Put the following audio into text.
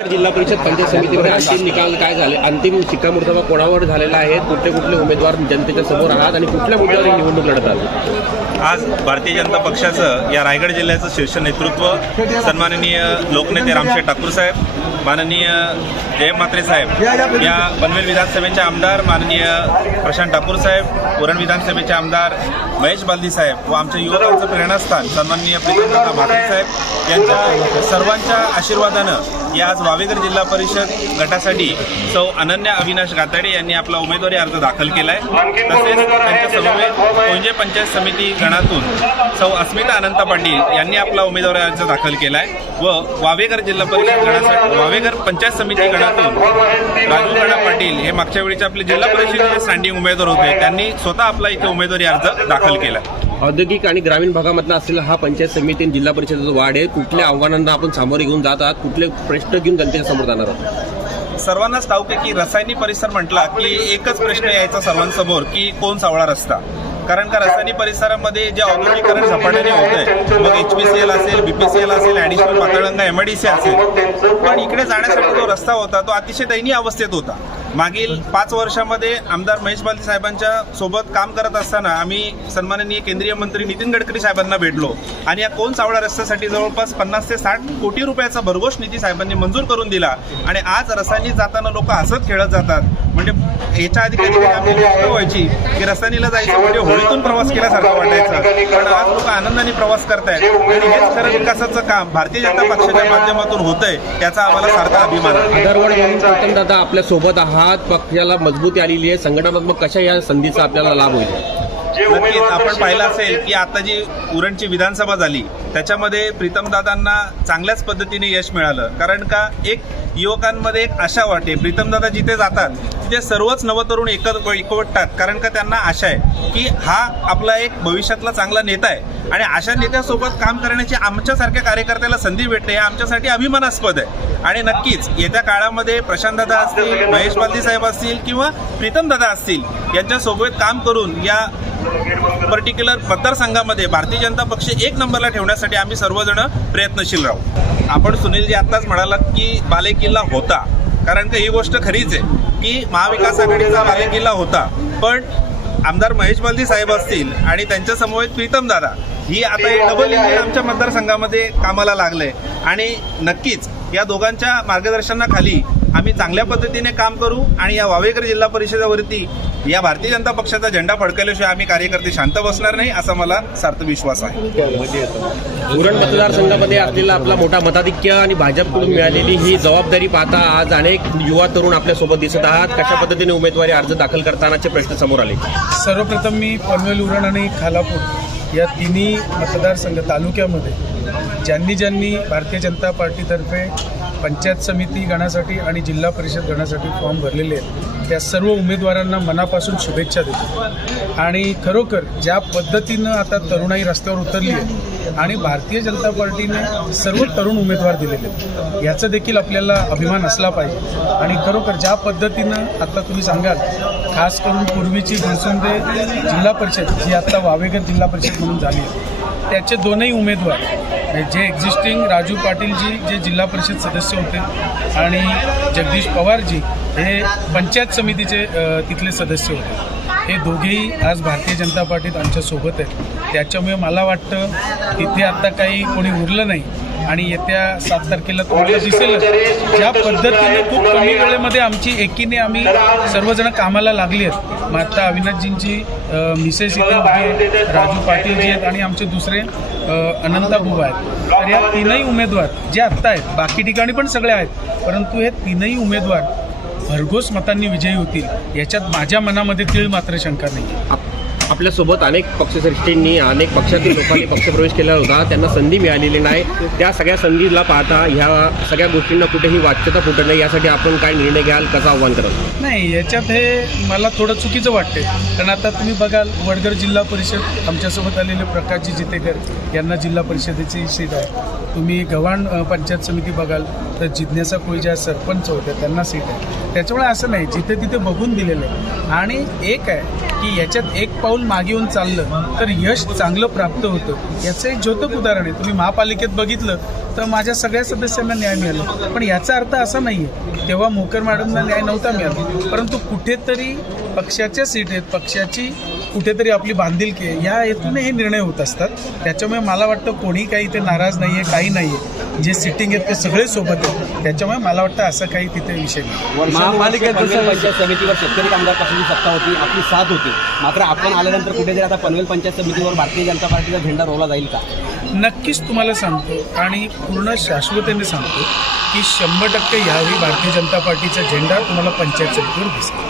जिल्हा परिषद पंचायत समितीमध्ये अंतिम निकाल काय झाले, अंतिम शिक्कामोर्तब कोणावर झालेला आहे, कुठले कुठले उमेदवार जनतेच्या समोर आहात आणि कुठल्या मुद्द्यावर निवडणूक लढतात? आज भारतीय जनता पक्षाचं या रायगड जिल्ह्याचं शीर्ष नेतृत्व सन्माननीय लोकनेते रामशेठ ठाकूर साहेब, माननीय जयंत म्हात्रे साहेब, या पनवेल विधानसभेचे आमदार माननीय प्रशांत ठाकूर साहेब, उरण विधानसभेचे आमदार महेश बालदी साहेब व आमच्या युवकांचं प्रेरणास्थान सन्माननीय प्रीतमदादा म्हात्रे साहेब यांच्या सर्वांच्या आशीर्वादानं या आज वावेघर जिल्हा परिषद गटासाठी सौ अनन्या अविनाश गाताडे यांनी आपला उमेदवारी अर्ज दाखल केला आहे। तसेच त्यांच्या समवेत कोंजे पंचायत समिती गणातून सौ अस्मिता अनंत पाटील यांनी आपला उमेदवारी अर्ज दाखल केला आहे व वावेघर जिल्हा परिषद गणासाठी वावेघर पंचायत समिती गणातून राजू गणा पाटील हे मागच्या वेळीचे आपले जिल्हा परिषदेचे स्टँडिंग उमेदवार होते, त्यांनी स्वतः आपला इथे उमेदवारी अर्ज दाखल केला। औद्योगिक आणि ग्रामीण भागामधला असलेला हा पंचायत समिती जिल्हा परिषदेचा वाढ आहे, कुठल्या आव्हानांना आपण सामोरे घेऊन जात आहात, कुठले प्रश्न घेऊन जनतेच्या समोर जाणार आहात? सर्वांनाच ठाऊक आहे की रासायनिक परिसर म्हटला की एकच प्रश्न यायचा सर्वांसमोर की कोण सावळा रस्ता। कारण का रासायनिक परिसरामध्ये जे औद्योगिकरण झपाट्याने होत आहे, मग HPCL असेल, BPCL असेल, ॲडिशनल पातळगंगा MIDC असेल, पण इकडे जाण्यासाठी जो रस्ता होता तो अतिशय दयनीय अवस्थेत होता। मागील 5 वर्षामध्ये आमदार महेश बालदी साहेबांच्या सोबत काम करत असताना आम्ही सन्माननीय केंद्रीय मंत्री नितीन गडकरी साहेबांना भेटलो आणि या कोण सावळा रस्त्यासाठी जवळपास 50 ते 60 कोटी रुपयाचा भरघोष निधी साहेबांनी मंजूर करून दिला आणि आज रस्त्याने जाताना लोक हसत खेळत जातात। म्हणजे याच्या आधी कधी आम्ही व्हायची की रस्त्यानीला जायचं म्हणजे होळीतून प्रवास केल्यासारखं वाटायचं, पण आज लोक आनंदाने प्रवास करतायत आणि हेच खरं विकासाचं काम भारतीय जनता पक्षाच्या माध्यमातून होतंय, याचा आम्हाला सारखा अभिमान आहे। आधारवड म्हणून प्रीतमदादा आपल्या सोबत आहात, पक्षाला मजबूती आलेली आहे, संघटनात्मक कशा या संधीचा आपल्याला लाभ होईल? नक्कीच आपण पाहिलं असेल की आता जी उरणची विधानसभा झाली त्याच्यामध्ये प्रीतमदादांना चांगल्याच पद्धतीने यश मिळालं। कारण का एक युवकांमध्ये एक आशा वाटते, प्रीतमदादा जिथे जातात तिथे सर्वच नवतरुण एकवटतात, कारण का त्यांना आशा आहे की हा आपला एक भविष्यातला चांगला नेता आहे आणि अशा नेत्यासोबत काम करण्याची आमच्यासारख्या कार्यकर्त्याला संधी भेटणे हे आमच्यासाठी अभिमानास्पद आहे। आणि नक्कीच येत्या काळामध्ये प्रशांतदादा असतील, महेश बालदी साहेब असतील किंवा प्रीतमदादा असतील यांच्यासोबत काम करून या पर्टिक्युलर मतदारसंघामध्ये भारतीय जनता पक्ष 1 नंबरला ठेवण्यासाठी आम्ही सर्वजण प्रयत्नशील राहू। आपण सुनीलजी आत्ताच म्हणालात की बालेकिल्ला होता, कारण का ही गोष्ट खरीच आहे की महाविकास आघाडीचा बालेकिल्ला होता, पण आमदार महेश बालदी साहेब असतील आणि त्यांच्या समवेत प्रीतमदादा ही आता हे डबल इंजिन आमच्या मतदारसंघामध्ये कामाला लागलंय आणि नक्कीच या दोघांच्या मार्गदर्शनाखाली आम्ही चांगल्या पद्धतीने काम करू आणि या वावेघर जिल्हा परिषदेवरती या भारतीय जनता पक्षाचा झेंडा फडकवल्याशिवाय आम्ही कार्यकर्ते शांत बसणार नाही असा मला सार्थ विश्वास आहे। उरण मतदारसंघामध्ये असलेला आपला मोठा मताधिक्य आणि भाजपकडून मिळालेली ही जबाबदारी पाहता आज अनेक युवा तरुण आपल्या सोबत दिसत आहात, कशा पद्धतीने उमेदवारी अर्ज दाखल करतानाचे प्रश्न समोर आले? सर्वप्रथम मी पनवेल, उरण आणि खालापूर या तिन्ही मतदारसंघ तालुक्यामध्ये ज्यांनी भारतीय जनता पार्टीतर्फे पंचायत समिती गणासाठी आणि जिल्हा परिषद गणासाठी फॉर्म भरलेले आहेत त्या सर्व उमेदवारांना मनापासून शुभेच्छा देतो। आणि खरोखर ज्या पद्धतीनं आता तरुणाई रस्त्यावर उतरली आहे आणि भारतीय जनता पार्टीने सर्व तरुण उमेदवार दिलेले आहेत याचा देखील आपल्याला अभिमान असला पाहिजे। आणि खरोखर ज्या पद्धतीनं आता तुम्ही सांगाल, खास करून पूर्वीची घनसुंदे जिल्हा परिषद जी आता वावेघर जिल्हा परिषद म्हणून झाली आहे त्याचे दोनही उमेदवार जे एक्झिस्टिंग राजू पाटीलजी जे जिल्हा परिषद सदस्य होते आणि जगदीश पवारजी हे पंचायत समितीचे तिथले सदस्य होते, हे दोघेही आज भारतीय जनता पार्टीत आमच्यासोबत आहेत। त्याच्यामुळे मला वाटतं तिथे आता काही कोणी उरलं नाही आणि येत्या 7 तारखेला तुम्हाला दिसेल ज्या पद्धतीने खूप कमी वेळेमध्ये आमची एकीने आम्ही सर्वजण कामाला लागली आहेत। मग आता अविनाशजींची मिसेस इथे उभी आहे, राजू पाटीलजी आहेत आणि आमचे दुसरे अनंता बुवा आहेत। तर या तीनही उमेदवार जे आत्ता आहेत, बाकी ठिकाणी पण सगळे आहेत, परंतु हे तीनही उमेदवार भरघोस मतांनी विजयी होतील याच्यात माझ्या मनामध्ये तीळ मात्र शंका नाही। आपल्यासोबत अनेक पक्षश्रेष्ठींनी, अनेक पक्षातील लोकांनी पक्षप्रवेश केला होता, त्यांना संधी मिळालेली नाही, त्या सगळ्या संधीला पाहता ह्या सगळ्या गोष्टींना कुठेही वाच्यता फुटत नाही, यासाठी आपण काय निर्णय घ्याल, कसं आव्हान कराल? नाही, याच्यात हे मला थोडं चुकीचं वाटते, कारण आता तुम्ही बघाल वडगर जिल्हा परिषद आमच्यासोबत आलेले प्रकाशजी जितेकर यांना जिल्हा परिषदेची सीट आहे। तुम्ही गव्हाण पंचायत समिती बघाल तर जिज्ञासा कोळी ज्या सरपंच होत्या त्यांना सीट आहे। त्याच्यामुळे असं नाही, जिथे तिथे बघून दिलेलं आहे। आणि एक आहे की याच्यात एक पाऊल पाऊल मागे येऊन चाललं तर यश चांगलं प्राप्त होतं. याचं एक झोतक उदाहरण आहे. तुम्ही महापालिकेत बघितलं तर माझ्या सगळ्या सदस्यांना न्याय मिळाला, पण याचा अर्थ असा नाही आहे तेव्हा मोकर मॅडमना न्याय नव्हता मिळाला, परंतु कुठेतरी पक्षाच्या सीटेत पक्षाची कुठेतरी आपली बांधिलकी आहे या हेतूने हे निर्णय होत असतात. त्याच्यामुळे मला वाटतं कोणी काही ते नाराज नाही आहे, काही नाही आहे. जे सिटिंग आहेत ते सगळे सोबत आहेत. त्याच्यामुळे मला वाटतं असं काही तिथे विषय नाही. महापालिकेत पनवेल पंचायत समितीवर शेतकरी कामगार पक्षाची सत्ता होती, आपली साथ होती, मात्र आपण आल्यानंतर कुठेतरी आता पनवेल पंचायत समितीवर भारतीय जनता पार्टीचा झेंडा रोवला जाईल का? नक्कीच तुम्हाला सांगतो आणि पूर्ण शाश्वतेने सांगतो की 100% यावेळी भारतीय जनता पार्टीचा झेंडा तुम्हाला पंचायत समितीवर दिसेल.